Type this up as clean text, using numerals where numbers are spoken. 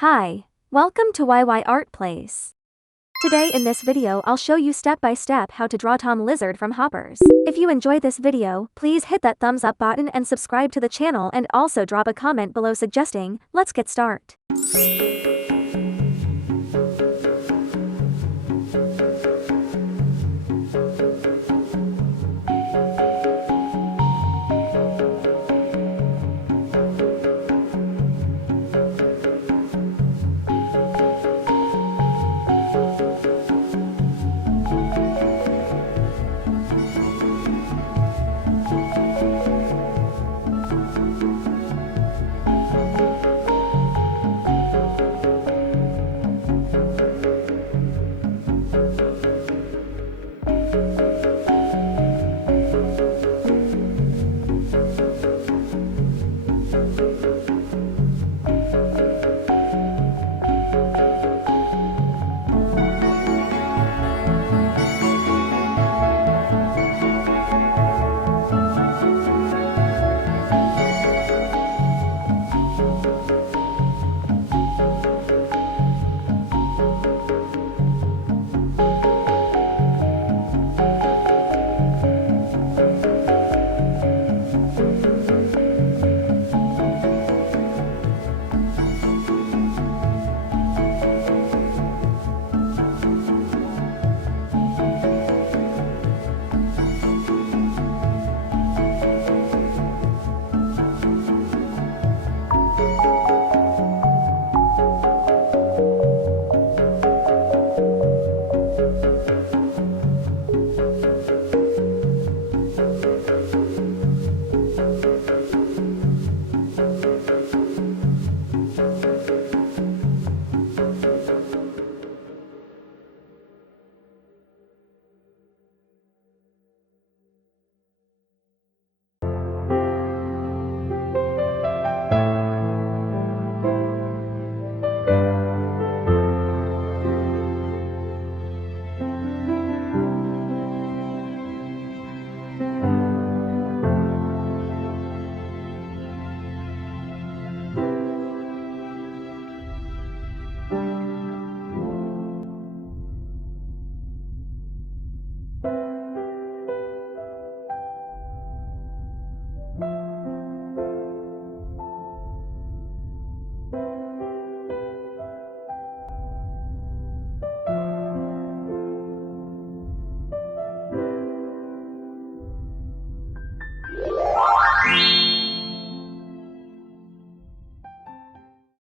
Hi, welcome to YY Art Place. Today in this video I'll show you step by step how to draw Tom Lizard from Hoppers. If you enjoy this video, please hit that thumbs up button and subscribe to the channel and also drop a comment below suggesting, let's get start.